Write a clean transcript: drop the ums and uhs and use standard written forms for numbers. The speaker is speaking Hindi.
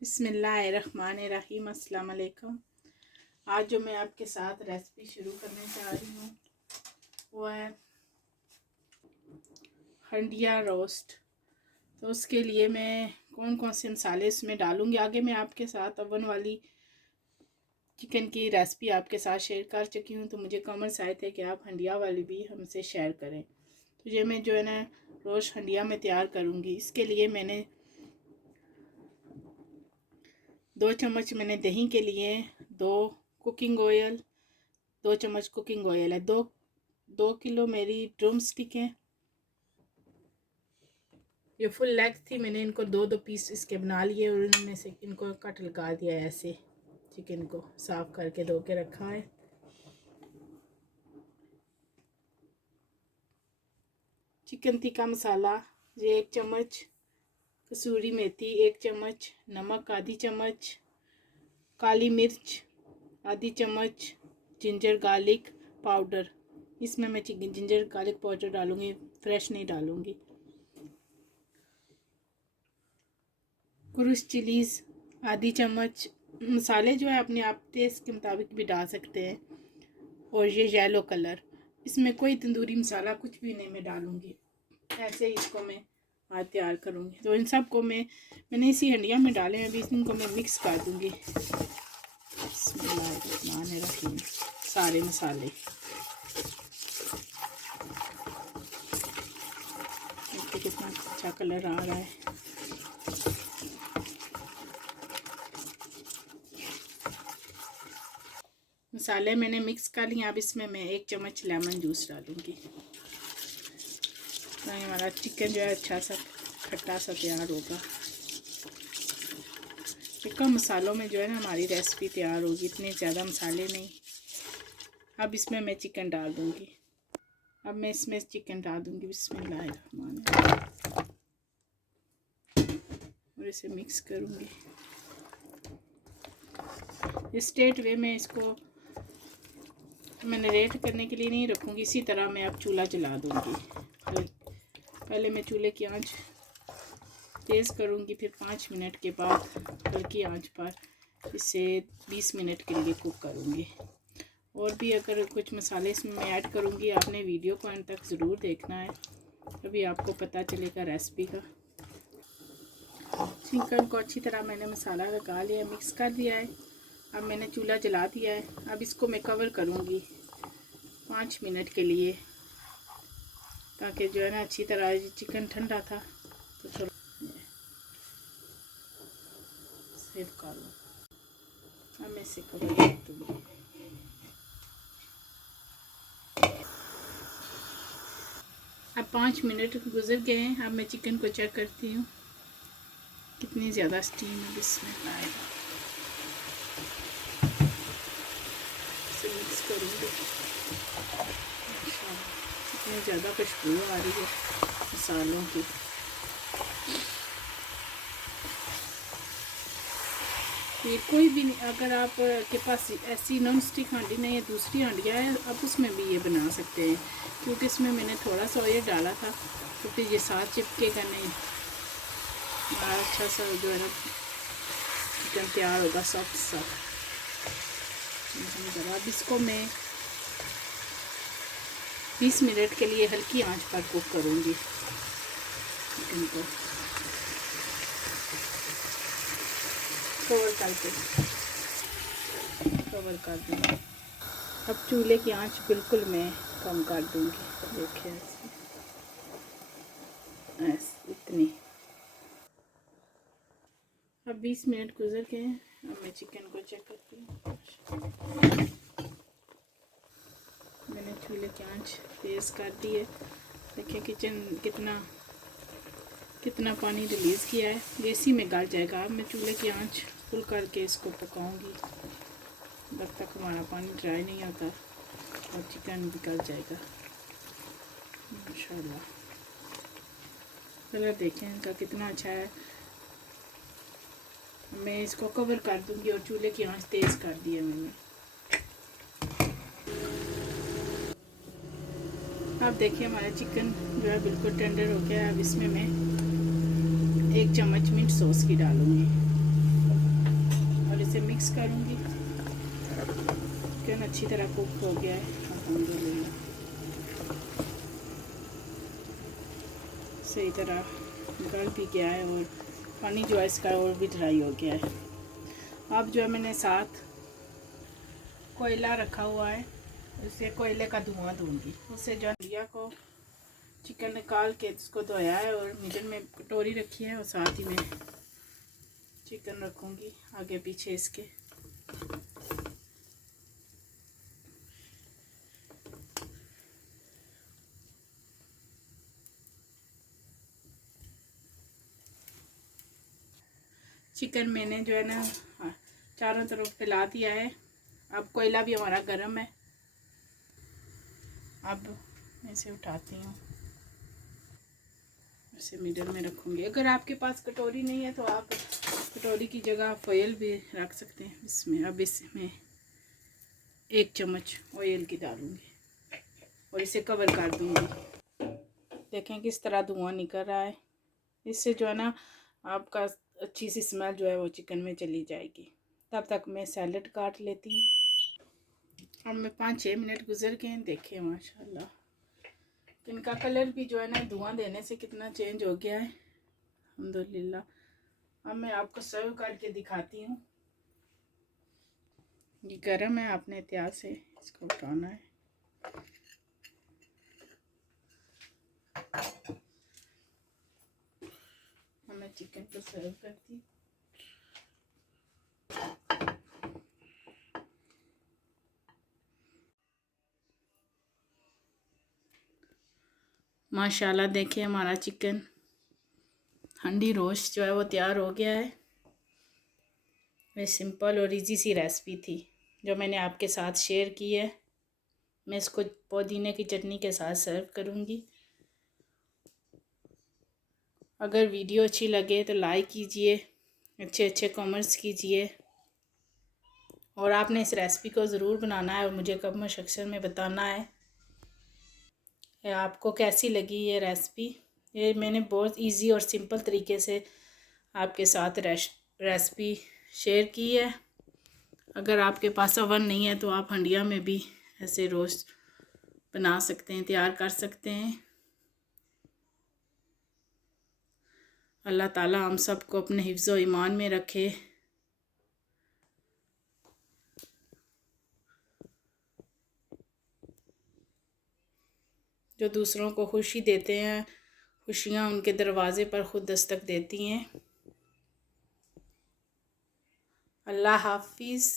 बिस्मिल्लाहिर्रहमानिर्रहीम। अस्सलाम वालेकुम। आज जो मैं आपके साथ रेसिपी शुरू करने जा रही हूँ वो है हंडिया रोस्ट। तो उसके लिए मैं कौन कौन से मसाले इसमें डालूँगी आगे मैं आपके साथ ओवन वाली चिकन की रेसिपी आपके साथ शेयर कर चुकी हूँ। तो मुझे कमेंट्स आए थे कि आप हंडिया वाली भी हमसे शेयर करें। तो ये मैं जो है ना रोस्ट हंडिया में तैयार करूँगी। इसके लिए मैंने 2 चम्मच मैंने दही के लिए 2 कुकिंग ऑयल, 2 चम्मच कुकिंग ऑयल है। 2 किलो मेरी ड्रम स्टिक है। ये फुल लेग थी, मैंने इनको 2 पीस इसके बना लिए और इनमें से इनको कट लगा दिया है। ऐसे चिकन को साफ करके धो के रखा है। चिकन टिक्का मसाला ये 1 चम्मच, कसूरी मेथी 1 चम्मच, नमक आधी चम्मच, काली मिर्च आधी चम्मच, जिंजर गार्लिक पाउडर। इसमें मैं जिंजर गार्लिक पाउडर डालूंगी, फ्रेश नहीं डालूंगी। क्रूश चिलीज़ आधी चम्मच। मसाले जो है अपने आप टेस्ट के मुताबिक भी डाल सकते हैं। और ये येलो कलर, इसमें कोई तंदूरी मसाला कुछ भी नहीं मैं डालूंगी। ऐसे ही इसको मैं आज तैयार करूंगी। तो इन सब को मैंने इसी हंडिया में डाले हैं। अभी इनको मैं मिक्स कर दूंगी। बिस्मिल्लाहिर्रहमानिर्रहीम। सारे मसाले कितना अच्छा कलर आ रहा है। मसाले मैंने मिक्स कर लिए। अब इसमें मैं 1 चम्मच लेमन जूस डालूंगी। तो हमारा चिकन जो है अच्छा सा खट्टा सा तैयार होगा। कम मसालों में जो है ना हमारी रेसिपी तैयार होगी, इतने ज़्यादा मसाले नहीं। अब इसमें मैं चिकन डाल दूंगी। अब मैं इसमें चिकन डाल दूंगी। बिस्मिल्लाहिर्रहमानिर्रहीम। और इसे मिक्स करूंगी। स्ट्रेट वे में इसको मैंने रेट करने के लिए नहीं रखूंगी। इसी तरह मैं अब चूल्हा जला दूंगी। पहले मैं चूल्हे की आंच तेज़ करूंगी, फिर 5 मिनट के बाद हल्की आंच पर इसे 20 मिनट के लिए कुक करूंगी। और भी अगर कुछ मसाले इसमें मैं ऐड करूंगी, आपने वीडियो को अंत तक ज़रूर देखना है, तभी आपको पता चलेगा रेसिपी का। चिकन को अच्छी तरह मैंने मसाला लगा लिया, मिक्स कर दिया है। अब मैंने चूल्हा जला दिया है। अब इसको मैं कवर करूंगी 5 मिनट के लिए, ताकि जो है ना अच्छी तरह, चिकन ठंडा था तो थोड़ा सेव कर लो। अब मैं इसे कवर कर दूँगी। अब 5 मिनट गुजर गए हैं। अब मैं चिकन को चेक करती हूँ कितनी ज़्यादा स्टीम है। बिस्मिल्लाह इसे मिक्स करूँगी। कितनी ज़्यादा खुशबू आ रही है मसालों की। ये कोई भी नहीं, अगर आप के पास ऐसी नॉन स्टिक हांडी नहीं है, दूसरी हांडियाँ है, आप उसमें भी ये बना सकते हैं। क्योंकि इसमें मैंने थोड़ा सा ऑयल डाला था तो फिर ये साथ चिपकेगा नहीं। अच्छा सा जो है ना चिकन तैयार होगा सॉफ्ट सा। अब इसको मैं 20 मिनट के लिए हल्की आंच पर कुक करूँगी चिकन को कवर कर दूँगी। अब चूल्हे की आंच बिल्कुल मैं कम कर दूँगी। देखिए ऐसे इतनी। अब 20 मिनट गुजर गए हैं। अब मैं चिकन को चेक करती हूँ। मैंने चूल्हे की आंच तेज़ कर दी है। देखिए किचन कितना पानी रिलीज़ किया है। ये इसी में गल जाएगा। अब मैं चूल्हे की आंच फुल करके इसको पकाऊंगी जब तक हमारा पानी ड्राई नहीं होता और चिकन भी गल जाएगा माशाल्लाह। कलर देखें इनका कितना अच्छा है। मैं इसको कवर कर दूंगी और चूल्हे की आंच तेज़ कर दी है मैंने। अब देखिए हमारा चिकन जो है बिल्कुल टेंडर हो गया है। अब इसमें मैं 1 चम्मच मिंट सॉस की डालूँगी और इसे मिक्स करूँगी। चिकन अच्छी तरह कुक हो गया है अल्हम्दुलिल्लाह, सही तरह गल भी गया है और पानी जो है इसका और भी ड्राई हो गया है। अब जो है मैंने साथ कोयला रखा हुआ है, उससे कोयले का धुआं दूंगी। उससे जो है को चिकन निकाल के इसको धोया है और मिडल में कटोरी रखी है और साथ ही में चिकन रखूँगी आगे पीछे इसके। चिकन मैंने जो है ना चारों तरफ फैला दिया है। अब कोयला भी हमारा गर्म है। अब मैं इसे उठाती हूँ, इसे मिडल में रखूँगी। अगर आपके पास कटोरी नहीं है तो आप कटोरी की जगह फॉयल भी रख सकते हैं इसमें। अब इसमें 1 चम्मच ऑयल की डालूँगी और इसे कवर कर दूँगी। देखें किस तरह धुआं निकल रहा है। इससे जो है ना आपका अच्छी सी स्मेल जो है वो चिकन में चली जाएगी। तब तक मैं सैलड काट लेती हूँ। अब मैं 5-6 मिनट गुजर गए हैं। देखें माशाल्लाह इनका कलर भी जो है ना धुआं देने से कितना चेंज हो गया है अल्हम्दुलिल्लाह। अब मैं आपको सर्व करके दिखाती हूँ। ये गरम है, आपने एहतियात से इसको उठाना है। मैं चिकन को सर्व करती हूँ। माशाल्लाह देखिए हमारा चिकन हंडी रोस्ट जो है वो तैयार हो गया है। ये सिंपल और इजी सी रेसिपी थी जो मैंने आपके साथ शेयर की है। मैं इसको पुदीने की चटनी के साथ सर्व करूँगी। अगर वीडियो अच्छी लगे तो लाइक कीजिए, अच्छे अच्छे कमेंट्स कीजिए और आपने इस रेसिपी को ज़रूर बनाना है और मुझे कमेंट सेक्शन में बताना है आपको कैसी लगी ये रेसिपी। ये मैंने बहुत इजी और सिंपल तरीके से आपके साथ रेसिपी शेयर की है। अगर आपके पास ओवन नहीं है तो आप हंडिया में भी ऐसे रोस्ट बना सकते हैं, तैयार कर सकते हैं। अल्लाह ताला हम सबको अपने हिफ्ज़ व ईमान में रखे। जो दूसरों को खुशी देते हैं, खुशियाँ उनके दरवाज़े पर खुद दस्तक देती हैं। अल्लाह हाफिज़।